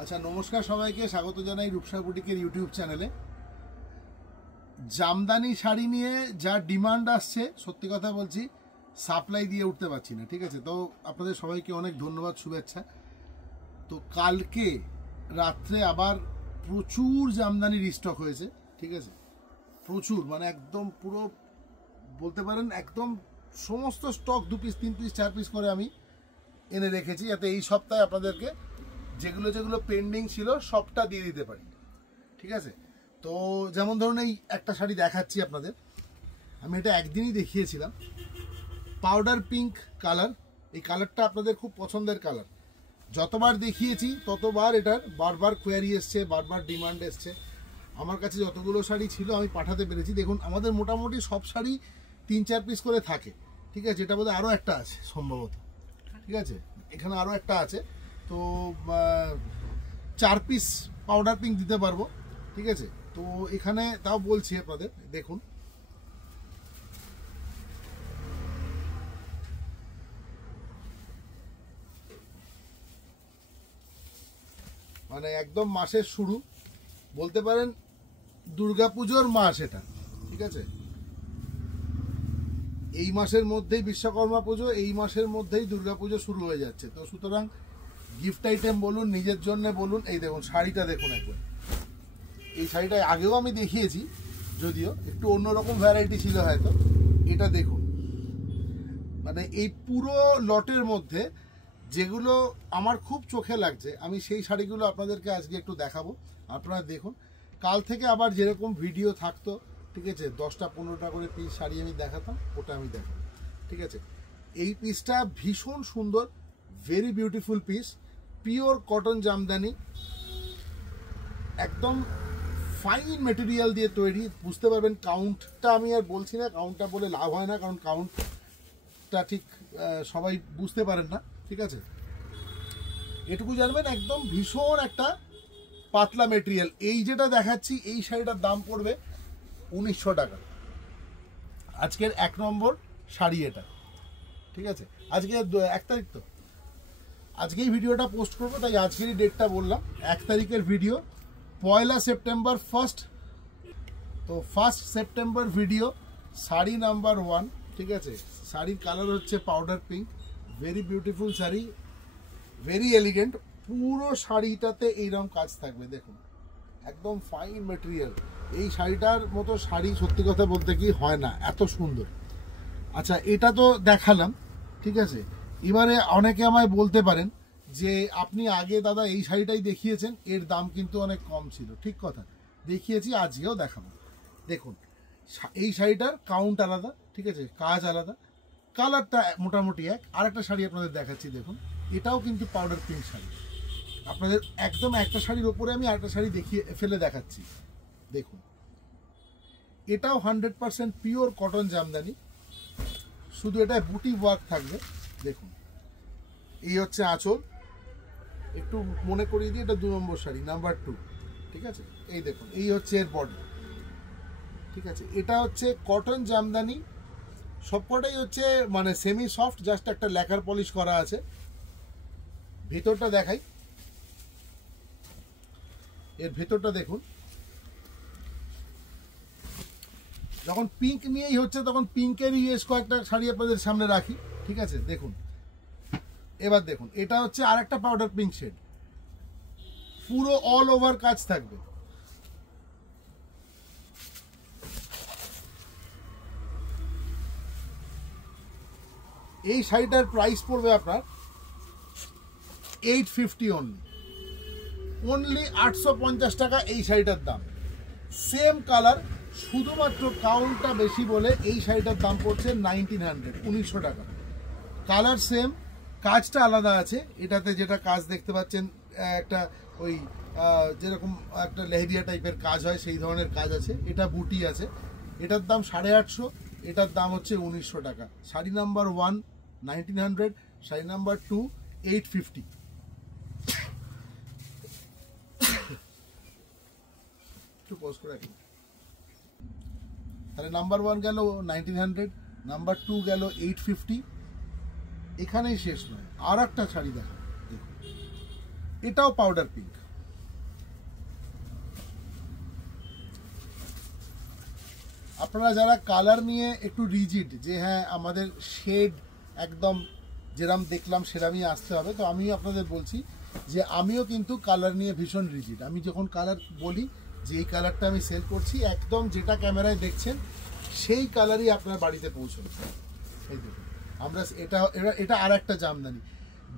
আচ্ছা, নমস্কার সবাইকে, স্বাগত জানাই রূপসা বুটিকের ইউটিউব চ্যানেলে। জামদানি শাড়ি নিয়ে যা ডিমান্ড আসছে, সত্যি কথা বলছি, সাপ্লাই দিয়ে উঠতে পারছি না। ঠিক আছে, তো আপনাদের সবাইকে অনেক ধন্যবাদ, শুভেচ্ছা। তো কালকে রাত্রে আবার প্রচুর জামদানি রিস্টক হয়েছে। ঠিক আছে, প্রচুর, মানে একদম পুরো বলতে পারেন একদম সমস্ত স্টক 2 পিস 3 পিস 4 পিস করে আমি এনে রেখেছি, যাতে এই সপ্তাহে আপনাদেরকে যেগুলো যেগুলো পেন্ডিং ছিল সবটা দিয়ে দিতে পারি। ঠিক আছে, তো যেমন ধরুন এই একটা শাড়ি দেখাচ্ছি আপনাদের, আমি এটা একদিনই দেখিয়েছিলাম, পাউডার পিঙ্ক কালার। এই কালারটা আপনাদের খুব পছন্দের কালার, যতবার দেখিয়েছি ততবার এটার বারবার কোয়ারি এসছে, বারবার ডিমান্ড এসছে। আমার কাছে যতগুলো শাড়ি ছিল আমি পাঠাতে পেরেছি। দেখুন, আমাদের মোটামুটি সব শাড়ি 3-4 পিস করে থাকে। ঠিক আছে, এটা বোধহয় আরও একটা আছে সম্ভবত। ঠিক আছে, এখানে আরও একটা আছে, তো 4 পিস পাউডার পিঙ্ক দিতে পারবো। ঠিক আছে, তো এখানে তাও বলছি আপনাদের, দেখুন মানে একদম মাসের শুরু, বলতে পারেন দুর্গাপুজোর মাস এটা। ঠিক আছে, এই মাসের মধ্যেই বিশ্বকর্মা পুজো, এই মাসের মধ্যেই দুর্গাপুজো শুরু হয়ে যাচ্ছে। তো সুতরাং গিফট আইটেম বলুন, নিজের জন্য বলুন, এই দেখুন শাড়িটা দেখুন একবার। এই শাড়িটা আগেও আমি দেখিয়েছি, যদিও একটু অন্যরকম ভ্যারাইটি ছিল হয়তো। এটা দেখুন, মানে এই পুরো লটের মধ্যে যেগুলো আমার খুব চোখে লাগছে, আমি সেই শাড়িগুলো আপনাদেরকে আজকে একটু দেখাবো। আপনারা দেখুন, কাল থেকে আবার যেরকম ভিডিও থাকতো, ঠিক আছে, 10টা 15টা করে পিস শাড়ি আমি দেখাতাম, ওটা আমি দেখাবো। ঠিক আছে, এই পিসটা ভীষণ সুন্দর, very beautiful piece, pure cotton Jamdani, একদম ফাইন মেটেরিয়াল দিয়ে তৈরি। বুঝতে পারবেন, কাউন্টটা আমি আর বলছি না, কাউন্টটা বলে লাভ হয় না, কারণ কাউন্টটা ঠিক সবাই বুঝতে পারেন না। ঠিক আছে, এটুকু জানবেন, একদম ভীষণ একটা পাতলা মেটেরিয়াল। এই যেটা দেখাচ্ছি, এই শাড়িটার দাম পড়বে 1900 টাকা। আজকের 1 নম্বর শাড়ি এটা। ঠিক আছে, আজকে 1 তারিখ, তো আজকেই ভিডিওটা পোস্ট করবো, তাই আজকেরই ডেটটা বললাম। 1 তারিখের ভিডিও, 1 সেপ্টেম্বর ফার্স্ট, তো 1 সেপ্টেম্বর ভিডিও, শাড়ি নাম্বার 1। ঠিক আছে, শাড়ির কালার হচ্ছে powder pink, very beautiful sari, very elegant. পুরো শাড়িটাতে এইরকম কাজ থাকবে, দেখুন একদম ফাইন মেটেরিয়াল। এই শাড়িটার মতো শাড়ি সত্যি কথা বলতে কি হয় না, এত সুন্দর। আচ্ছা, এটা তো দেখালাম। ঠিক আছে, এবারে অনেকে আমায় বলতে পারেন যে আপনি আগে দাদা এই শাড়িটাই দেখিয়েছেন, এর দাম কিন্তু অনেক কম ছিল। ঠিক কথা, দেখিয়েছি, আজকেও দেখাবো। দেখুন, এই শাড়িটার কাউন্ট আলাদা, ঠিক আছে, কাজ আলাদা, কালারটা মোটামুটি এক। আর একটা শাড়ি আপনাদের দেখাচ্ছি, দেখুন, এটাও কিন্তু পাউডার পিঙ্ক শাড়ি। আপনাদের একদম একটা শাড়ির ওপরে আমি আরেকটা শাড়ি দেখিয়ে ফেলে দেখাচ্ছি, দেখুন, এটাও 100% পিওর কটন জামদানি, শুধু এটা বুটি ওয়ার্ক থাকবে। দেখুন, এই হচ্ছে আঁচল, একটু মনে করিয়ে দিই, এটা 2 নম্বর শাড়ি, নাম্বার 2। ঠিক আছে, এই দেখুন, এই হচ্ছে এর বডি। ঠিক আছে, এটা হচ্ছে কটন জামদানি, সবকটাই হচ্ছে মানে সেমি সফট, জাস্ট একটা ল্যাকার পলিশ করা আছে। ভেতরটা দেখাই, এর ভেতরটা দেখুন। যখন পিঙ্ক নিয়েই হচ্ছে, তখন পিঙ্কেরই কয়েকটা শাড়ি আপনাদের সামনে রাখি। ঠিক আছে, দেখুন, এবার দেখুন, এটা হচ্ছে আর একটা পাউডার পিঙ্ক শেড, পুরো অল ওভার কাজ থাকবে। এই শাড়িটার প্রাইস পড়বে আপনার 850 অনলি 850 টাকা এই শাড়িটার দাম। সেম কালার, শুধুমাত্র কাউন্টটা বেশি বলে এই শাড়িটার দাম পড়ছে 1900 টাকা। কালার সেম, কাজটা আলাদা আছে। এটাতে যেটা কাজ দেখতে পাচ্ছেন, একটা ওই যেরকম একটা লেহেরিয়া টাইপের কাজ হয়, সেই ধরনের কাজ আছে। এটা বুটি আছে, এটার দাম 850, এটার দাম হচ্ছে 1900 টাকা। Sari number 1 1900, sari number 2 850। একটু পজ করে রাখি, তাহলে নাম্বার 1 গেল 1900, নাম্বার 2 গেল 850। এখানেই শেষ নয়, আর একটা শাড়ি দেখো, এটাও পাউডার পিঙ্ক, আপনারা যারা কালার নিয়ে একটু রিজিড, যে হ্যাঁ আমাদের শেড একদম যেরকম দেখলাম সেরকমই আসতে হবে, তো আমিও আপনাদের বলছি যে আমিও কিন্তু কালার নিয়ে ভীষণ রিজিড। আমি যখন কালার বলি যে এই কালারটা আমি সেল করছি, একদম যেটা ক্যামেরায় দেখছেন সেই কালারই আপনার বাড়িতে পৌঁছবে। এই দেখুন, আমরা এটা আর একটা জামদানি।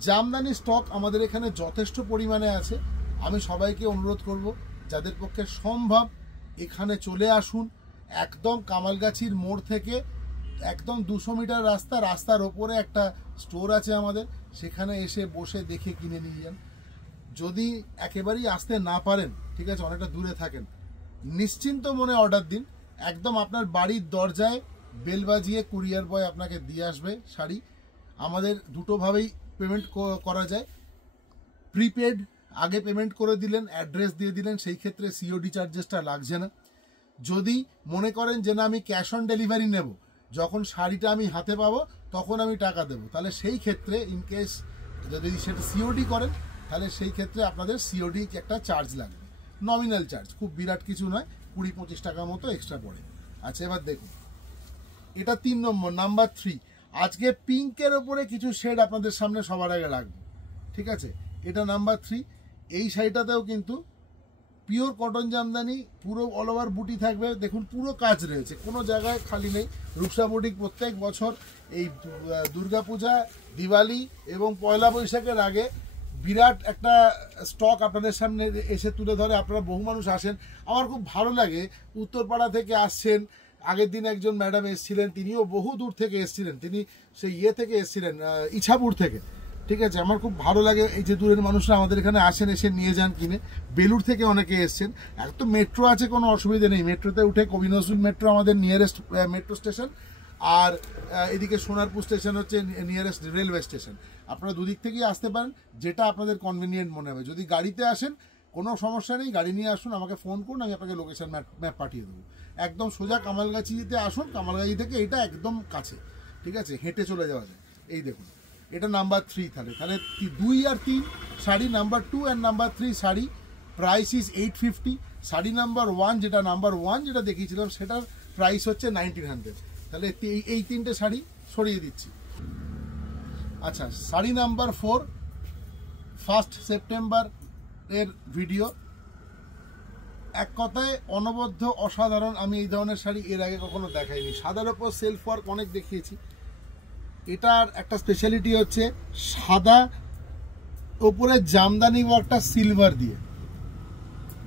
জামদানি স্টক আমাদের এখানে যথেষ্ট পরিমাণে আছে। আমি সবাইকে অনুরোধ করব, যাদের পক্ষে সম্ভব এখানে চলে আসুন। একদম কামালগাছির মোড় থেকে একদম 200 মিটার রাস্তার ওপরে একটা স্টোর আছে আমাদের, সেখানে এসে বসে দেখে কিনে নিয়ে যান। যদি একেবারেই আসতে না পারেন, ঠিক আছে, অনেকটা দূরে থাকেন, নিশ্চিন্ত মনে অর্ডার দিন। একদম আপনার বাড়ির দরজায় বেল বাজিয়ে কুরিয়ার বয় আপনাকে দিয়ে আসবে শাড়ি। আমাদের দুটোভাবেই পেমেন্ট করা যায়। প্রিপেড আগে পেমেন্ট করে দিলেন, অ্যাড্রেস দিয়ে দিলেন, সেই ক্ষেত্রে সিওডি চার্জেসটা লাগছে না। যদি মনে করেন যে না আমি ক্যাশ অন ডেলিভারি নেব, যখন শাড়িটা আমি হাতে পাবো তখন আমি টাকা দেবো, তাহলে সেই ক্ষেত্রে ইনকেস যদি সেটা সিওডি করেন, তাহলে সেই ক্ষেত্রে আপনাদের সিওডি একটা চার্জ লাগবে, নমিনাল চার্জ, খুব বিরাট কিছু নয়, 20-25 টাকার মতো এক্সট্রা পড়ে। আচ্ছা, এবার দেখুন, এটা 3 নম্বর। নাম্বার 3, আজকে পিঙ্কের ওপরে কিছু শেড আপনাদের সামনে সবার আগে রাখবো, ঠিক আছে। এটা নাম্বার 3। এই শাড়িটাতেও কিন্তু পিওর কটন জামদানি, পুরো অল ওভার বুটি থাকবে। দেখুন পুরো কাজ রয়েছে, কোনো জায়গায় খালি নেই। রূপসা বুটিক প্রত্যেক বছর এই দুর্গাপূজা, দিওয়ালি এবং পয়লা বৈশাখের আগে বিরাট একটা স্টক আপনাদের সামনে এসে তুলে ধরে। আপনারা বহু মানুষ আসেন, আমার খুব ভালো লাগে। উত্তরপাড়া থেকে আসছেন, আগের দিন একজন ম্যাডাম এসেছিলেন, তিনিও বহু দূর থেকে এসেছিলেন, তিনি সেই থেকে এসেছিলেন, ইছাপুর থেকে, ঠিক আছে। আমার খুব ভালো লাগে এই যে দূরের মানুষরা আমাদের এখানে আসেন, এসে নিয়ে যান কিনে। বেলুর থেকে অনেকে এসছেন। এক তো মেট্রো আছে, কোনো অসুবিধা নেই, মেট্রোতে উঠে কবি নজরুল মেট্রো আমাদের নিয়ারেস্ট মেট্রো স্টেশন, আর এদিকে সোনারপুর স্টেশন হচ্ছে নিয়ারেস্ট রেলওয়ে স্টেশন। আপনারা দুদিক থেকেই আসতে পারেন, যেটা আপনাদের কনভিনিয়েন্ট মনে হবে। যদি গাড়িতে আসেন কোনো সমস্যা নেই, গাড়ি নিয়ে আসুন, আমাকে ফোন করুন, আমি আপনাকে লোকেশন ম্যাপ পাঠিয়ে দেবো। একদম সোজা কামালগাছিতে আসুন, কামালগাছি থেকে এটা একদম কাছে, ঠিক আছে, হেঁটে চলে যাওয়া যায়। এই দেখুন, এটা নাম্বার 3। তাহলে 2 আর 3 sari, number 2 and number 3 sari, price is 850। Sari number 1 যেটা দেখিয়েছিলাম, সেটার প্রাইস হচ্ছে 1900। তাহলে এই 3টে শাড়ি সরিয়ে দিচ্ছি। আচ্ছা, শাড়ি নাম্বার 4, 1 সেপ্টেম্বর এর ভিডিও। এক কথায় অনবদ্য অসাধারণ। আমি এই ধরনের শাড়ি এর আগে কখনো দেখাইনি। সাদার ওপর সেলফ ওয়ার্ক অনেক দেখিয়েছি, এটার একটা স্পেশালিটি হচ্ছে সাদা ওপরে জামদানি ওয়ার্কটা সিলভার দিয়ে,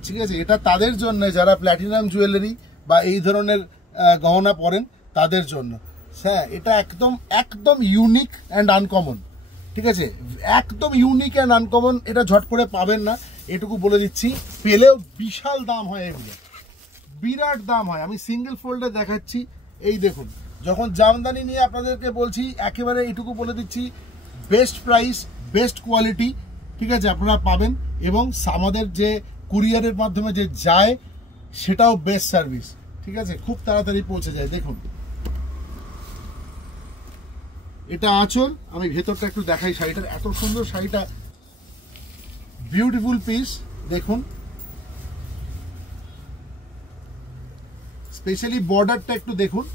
ঠিক আছে। এটা তাদের জন্য যারা প্ল্যাটিনাম জুয়েলারি বা এই ধরনের গহনা পরেন তাদের জন্য। হ্যাঁ, এটা একদম ইউনিক অ্যান্ড আনকমন, ঠিক আছে, একদম ইউনিক অ্যান্ড আনকমন। এটা ঝট করে পাবেন না, এটুকু বলে দিচ্ছি। পেলেও বিশাল দাম হয়, এগুলো বিরাট দাম হয়। আমি সিঙ্গেল ফোল্ডে দেখাচ্ছি, এই দেখুন। যখন জামদানি নিয়ে আপনাদেরকে বলছি, একেবারে এটুকু বলে দিচ্ছি, বেস্ট প্রাইস, বেস্ট কোয়ালিটি, ঠিক আছে, আপনারা পাবেন। এবং আমাদের যে কুরিয়ারের মাধ্যমে যে যায়, সেটাও বেস্ট সার্ভিস, ঠিক আছে, খুব তাড়াতাড়ি পৌঁছে যায়। দেখুন, এটা আঁচল। আমি ভেতরটা একটু দেখাই শাড়িটার, এত সুন্দর শাড়িটা, বিউটিফুল পিস। দেখুন, স্পেশালি বর্ডারটা একটু দেখুন,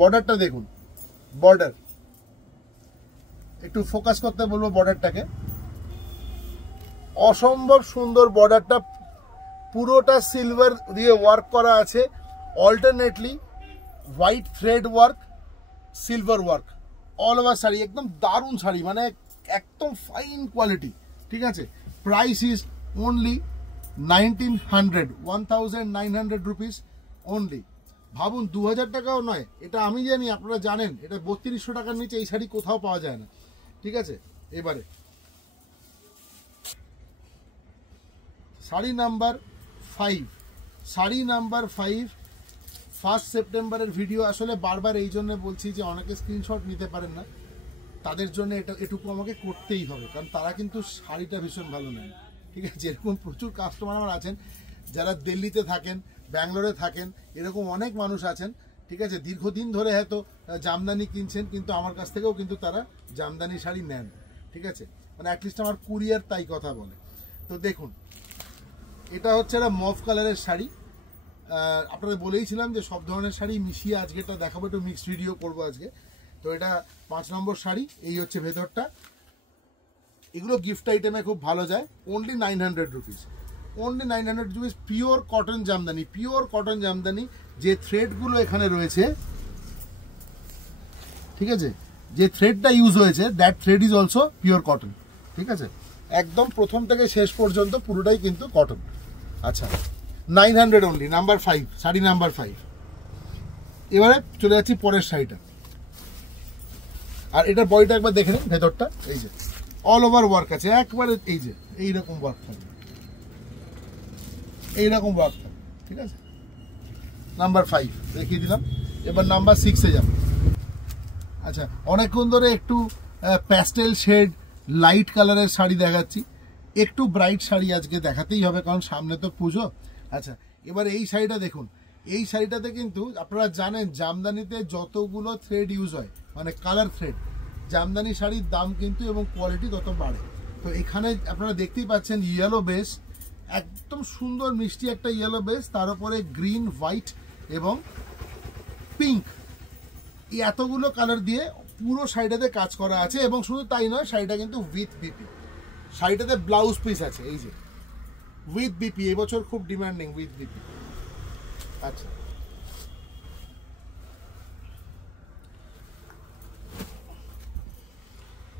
বর্ডারটা দেখুন, বর্ডার একটু ফোকাস করতে বলবো বর্ডারটাকে। অসম্ভব সুন্দর বর্ডারটা, পুরোটা সিলভার দিয়ে ওয়ার্ক করা আছে, alternately white thread work, silver work, all over sari. একদম দারুণ শাড়ি, মানে একদম ফাইন কোয়ালিটি, ঠিক আছে। Price is only 1900 rupees only. ভাবুন, 2000 টাকাও নয়, এটা আমি জানি, আপনারা জানেন, এটা 3200 টাকার নিচে এই শাড়ি কোথাও পাওয়া যায় না, ঠিক আছে। এবারে শাড়ি নাম্বার 5, 1 সেপ্টেম্বরের ভিডিও। আসলে বারবার এই জন্য বলছি যে অনেকে স্ক্রিনশট নিতে পারেন না, তাদের জন্য এটুকু আমাকে করতেই হবে, কারণ তারা কিন্তু শাড়িটা ভীষণ ভালো নেয়, ঠিক আছে। এরকম প্রচুর কাস্টমার আমার আছেন যারা দিল্লিতে থাকেন, ব্যাঙ্গালোরে থাকেন, এরকম অনেক মানুষ আছেন, ঠিক আছে। দীর্ঘদিন ধরে হয়তো জামদানি কিনছেন, কিন্তু আমার কাছ থেকেও কিন্তু তারা জামদানি শাড়ি নেন, ঠিক আছে। মানে অ্যাটলিস্ট আমার কুরিয়ার তাই কথা বলে। তো দেখুন, এটা হচ্ছে একটা মফ কালারের শাড়ি। আপনাদের বলেইছিলাম যে সব ধরনের শাড়ি মিশিয়ে আজকে এটা দেখাবো, একটু মিক্সড ভিডিও করবো আজকে। তো এটা 5 নম্বর শাড়ি, এই হচ্ছে ভেতরটা। এগুলো গিফট আইটেমে খুব ভালো যায়। Only 900 rupees, only 900 rupees. Pure cotton Jamdani, pure cotton Jamdani. যে থ্রেডগুলো এখানে রয়েছে, ঠিক আছে, যে থ্রেডটা ইউজ হয়েছে, that thread is also pure cotton, ঠিক আছে। একদম প্রথম থেকে শেষ পর্যন্ত পুরোটাই কিন্তু কটন। আচ্ছা, 900 অনলি, নাম্বার 5, শাড়ি নাম্বার 5। এবারে চলে যাচ্ছি পরের শাড়িটা। আর এটার বডিটা একবার দেখে নিন, ভেতরটা এই যে অল ওভার ওয়ার্ক আছে একবারে, এই যে এইরকম ওয়ার্ক থাকবে, এইরকম ওয়ার্ক থাকবে, ঠিক আছে। নাম্বার 5 দেখিয়ে দিলাম। এবার নাম্বার 6-এ যাব। আচ্ছা, অনেকক্ষণ ধরে একটু প্যাস্টেল শেড লাইট কালারের শাড়ি দেখাচ্ছি, একটু ব্রাইট শাড়ি আজকে দেখাতেই হবে, কারণ সামনে তো পুজো। আচ্ছা, এবার এই শাড়িটা দেখুন। এই শাড়িটাতে কিন্তু আপনারা জানেন জামদানিতে যতগুলো থ্রেড ইউজ হয়, মানে কালার থ্রেড, জামদানি শাড়ির দাম কিন্তু এবং কোয়ালিটি তত বাড়ে। তো এখানে আপনারা দেখতেই পাচ্ছেন ইয়েলো বেস, একদম সুন্দর মিষ্টি একটা ইয়েলো বেস, তার উপরে গ্রিন, হোয়াইট এবং পিঙ্ক, এই এতগুলো কালার দিয়ে পুরো শাড়িটাতে কাজ করা আছে। এবং শুধু তাই নয়, শাড়িটা কিন্তু উইথ বিপি। শাড়িটাতে ব্লাউজ পিস আছে, এই যে উইথ বিপি, এবছর খুব ডিমান্ডিং উইথ বিপি। আচ্ছা,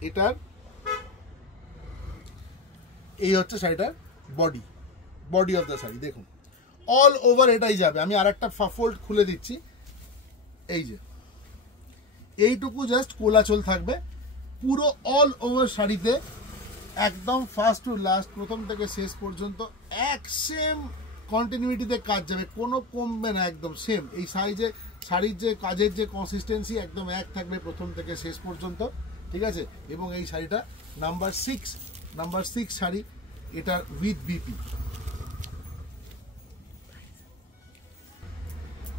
এটার এই হচ্ছে শাড়িটার body, body of the sari দেখুন, অল ওভার এটাই যাবে। আমি আর একটা ফোল্ড খুলে দিচ্ছি, এই যে এইটুকু জাস্ট কোলাচল থাকবে, পুরো অল ওভার শাড়িতে একদম ফার্স্ট টু লাস্ট, প্রথম থেকে শেষ পর্যন্ত এক সেম কন্টিনিউটিতে কাজ যাবে, কোনো কমবে না, একদম সেম। এই সাইজে শাড়ির যে কাজের যে কনসিস্টেন্সি একদম এক থাকবে প্রথম থেকে শেষ পর্যন্ত, ঠিক আছে। এবং এই শাড়িটা নাম্বার 6 শাড়ি, এটা উইথ বিপি।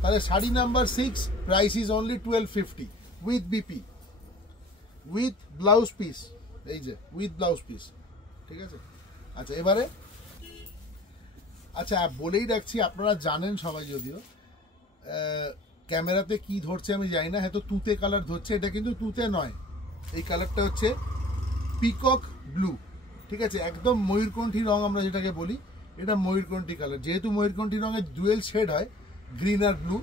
তাহলে sari number 6 price is only 1250 with BP, with blouse piece, এই যে উইথ ব্লাউজ পিস, ঠিক আছে। আচ্ছা, এবারে আচ্ছা বলেই রাখছি, আপনারা জানেন সবাই, যদিও ক্যামেরাতে কি ধরছে আমি জানি না, হয়তো তুতে কালার ধরছে, এটা কিন্তু তুতে নয়। এই কালারটা হচ্ছে পিকক ব্লু, ঠিক আছে, একদম ময়ূরকণ্ঠী রং আমরা যেটাকে বলি, এটা ময়ূরকণ্ঠী কালার। যেহেতু ময়ূরকণ্ঠী রঙের ডুয়েল শেড হয়, গ্রিন আর ব্লু,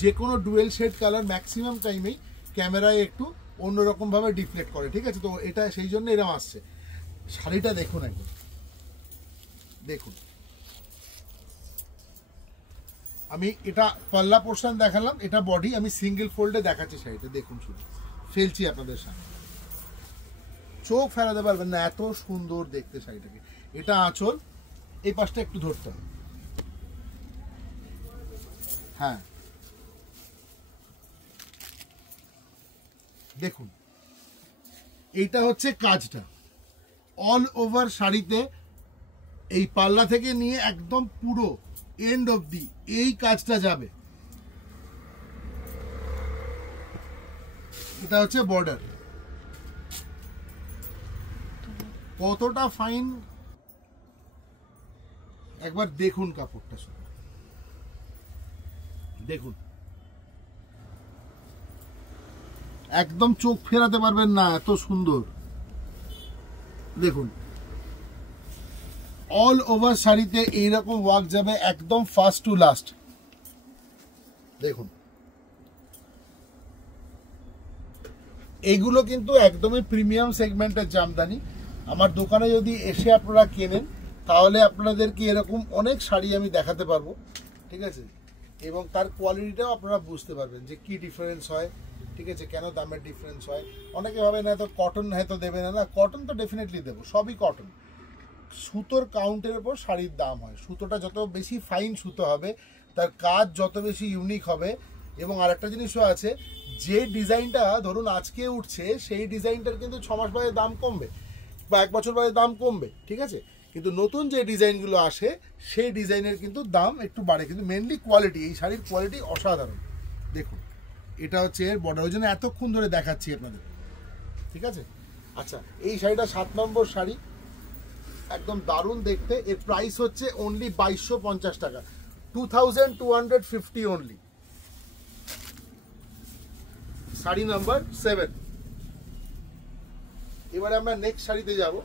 যে কোনো ডুয়েল শেড কালার ম্যাক্সিমাম টাইমেই ক্যামেরায় একটু অন্যরকমভাবে ডিফ্লেক্ট করে, ঠিক আছে। তো এটা সেই জন্য এরকম আসছে। শাড়িটা দেখুন একদম, দেখুন, আমি এটা পাল্লা পোর্শন দেখালাম, এটা বডি, আমি সিঙ্গেল ফোল্ডে দেখাচ্ছি শাড়িটা, দেখুন শুধু ফেলছি আপনাদের সামনে, চোখ ফেরাতে পারবেন না, এত সুন্দর দেখতে শাড়িটাকে। এটা আঁচল, এই পাশটা একটু ধরতে হবে, হ্যাঁ দেখুন, এইটা হচ্ছে কাজটা অল ওভার শাড়িতে, এই পাল্লা থেকে নিয়ে একদম পুরো এন্ড অবধি এই কাজটা যাবে। এটা হচ্ছে বর্ডার, কতটা ফাইন একবার দেখুন, কাপড়টা শুধু দেখুন, একদম চোখ ফেরাতে পারবেন না, এত সুন্দর। দেখুন, অল ওভার শাড়িতে এইরকম ওয়ার্ক যাবে একদম ফার্স্ট টু লাস্ট। দেখুন, এইগুলো কিন্তু একদমই প্রিমিয়াম সেগমেন্টের জামদানি। আমার দোকানে যদি এসে আপনারা কেনেন, তাহলে আপনাদেরকে এরকম অনেক শাড়ি আমি দেখাতে পারবো, ঠিক আছে। এবং তার কোয়ালিটিটাও আপনারা বুঝতে পারবেন যে কি ডিফারেন্স হয়, ঠিক আছে, কেন দামের ডিফারেন্স হয়। অনেকে ভাবে না তো কটন হয়তো দেবে না, না কটন তো ডেফিনেটলি দেবো, সবই কটন। সুতোর কাউন্টের উপর শাড়ির দাম হয়, সুতোটা যত বেশি ফাইন সুতো হবে, তার কাজ যত বেশি ইউনিক হবে। এবং আরেকটা জিনিসও আছে, যে ডিজাইনটা ধরুন আজকে উঠছে, সেই ডিজাইনটার কিন্তু 6 মাস বাদে দাম কমবে বা 1 বছর বাদে দাম কমবে, ঠিক আছে। কিন্তু নতুন যে ডিজাইনগুলো আসে, সেই ডিজাইনের কিন্তু দাম একটু বাড়ে, কিন্তু মেনলি কোয়ালিটি, এই শাড়ির কোয়ালিটি অসাধারণ। দেখুন, এটা হচ্ছে এর বর্ডার, ওই জন্য এতক্ষণ ধরে দেখাচ্ছি আপনাদের, ঠিক আছে। আচ্ছা, এই শাড়িটা 7 নম্বর শাড়ি, একদম দারুণ দেখতে। এর প্রাইস হচ্ছে অনলি 2250 টাকা, 2250 অনলি। শাড়ি নাম্বার 7। এবারে আমরা নেক্সট শাড়িতে যাব।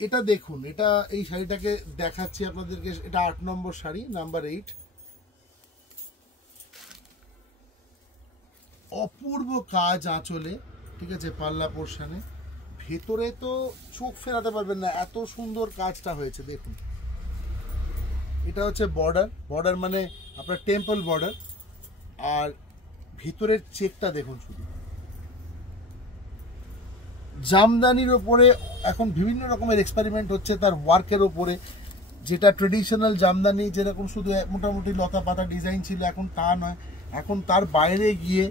এটা দেখুন, এটা এই শাড়িটাকে দেখাচ্ছি আপনাদেরকে। এটা 8 নম্বর শাড়ি, নাম্বার 8। অপূর্ব কাজ আঁচলে, ঠিক আছে, পাল্লা পোর্শনে, ভেতরে তো চোখ ফেরাতে পারবেন না, এত সুন্দর কাজটা হয়েছে দেখুন। এটা হচ্ছে বর্ডার মানে আপনার টেম্পল বর্ডার, আর ভিতরের চেকটা দেখুন শুধু। জামদানির ওপরে এখন বিভিন্ন রকমের এক্সপেরিমেন্ট হচ্ছে তার ওয়ার্কের ওপরে, যেটা ট্রেডিশনাল জামদানি যেরকম শুধু মোটামুটি লতা পাতা ডিজাইন ছিল, এখন তা নয়, এখন তার বাইরে গিয়ে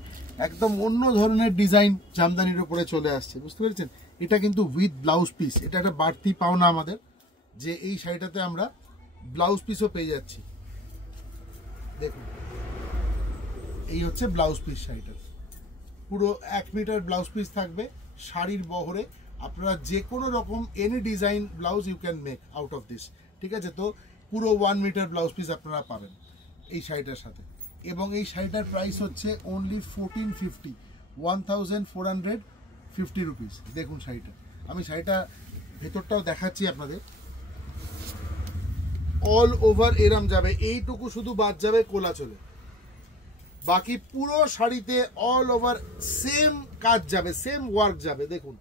একদম অন্য ধরনের ডিজাইন জামদানির ওপরে চলে আসছে, বুঝতে পেরেছেন? এটা কিন্তু উইথ ব্লাউজ পিস, এটা একটা বাড়তি পাওনা আমাদের, যে এই শাড়িটাতে আমরা ব্লাউজ পিসও পেয়ে যাচ্ছি। দেখুন, এই হচ্ছে ব্লাউজ পিস শাড়িটার, পুরো 1 মিটার ব্লাউজ পিস থাকবে শাড়ির বহরে। আপনারা যে কোনো রকম any design blouse you can make out of this, ঠিক আছে? তো পুরো 1 মিটার ব্লাউজ পিস আপনারা পাবেন এই শাড়িটার সাথে। এবং এই শাড়িটার প্রাইস হচ্ছে অনলি 1450 রুপিস। দেখুন শাড়িটা, আমি শাড়িটা ভেতরটাও দেখাচ্ছি আপনাদের। অল ওভার এরম যাবে, এইটুকু শুধু বাদ যাবে কোলাচলে, বাকি পুরো শাড়িতে অল ওভার সেম কাজ যাবে, সেম ওয়ার্ক যাবে। দেখুন,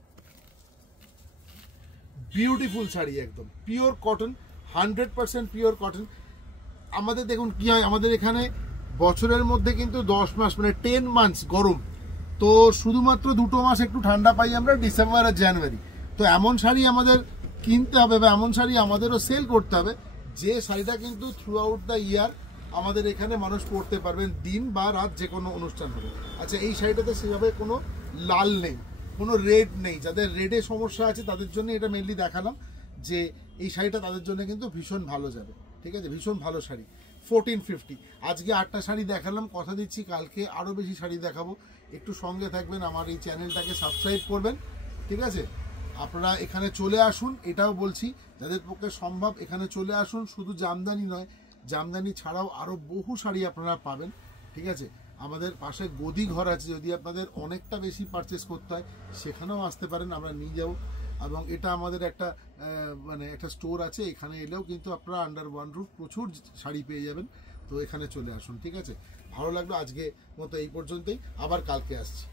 বিউটিফুল শাড়ি, একদম পিওর কটন, 100% পিওর কটন। আমাদের দেখুন কি হয়, আমাদের এখানে বছরের মধ্যে কিন্তু 10 মাস মানে 10 মান্থস গরম, তো শুধুমাত্র 2 মাস একটু ঠান্ডা পাই আমরা, ডিসেম্বর আর জানুয়ারি। তো এমন শাড়ি আমাদের কিনতে হবে বা এমন শাড়ি আমাদেরও সেল করতে হবে, যে শাড়িটা কিন্তু থ্রু আউট দ্য ইয়ার আমাদের এখানে মানুষ পরতে পারবেন, দিন বা রাত যে কোনো অনুষ্ঠান হবে। আচ্ছা, এই শাড়িটাতে সেভাবে কোনো লাল নেই, কোনো রেড নেই। যাদের রেডে সমস্যা আছে তাদের জন্য এটা মেনলি দেখালাম, যে এই শাড়িটা তাদের জন্য কিন্তু ভীষণ ভালো যাবে, ঠিক আছে? ভীষণ ভালো শাড়ি, 1450। আজকে 8টা শাড়ি দেখালাম, কথা দিচ্ছি কালকে আরও বেশি শাড়ি দেখাবো। একটু সঙ্গে থাকবেন, আমার এই চ্যানেলটাকে সাবস্ক্রাইব করবেন, ঠিক আছে? আপনারা এখানে চলে আসুন, এটাও বলছি, যাদের পক্ষে সম্ভব এখানে চলে আসুন। শুধু জামদানি নয়, জামদানি ছাড়াও আরও বহু শাড়ি আপনারা পাবেন, ঠিক আছে? আমাদের পাশে গদি ঘর আছে, যদি আপনাদের অনেকটা বেশি পারচেস করতে হয় সেখানেও আসতে পারেন, আমরা নিয়ে যাবো। এবং এটা আমাদের একটা মানে একটা স্টোর আছে, এখানে এলেও কিন্তু আপনারা আন্ডার ওয়ান রুফ প্রচুর শাড়ি পেয়ে যাবেন। তো এখানে চলে আসুন, ঠিক আছে? ভালো লাগলো, আজকে মতো এই পর্যন্তই, আবার কালকে আসছি।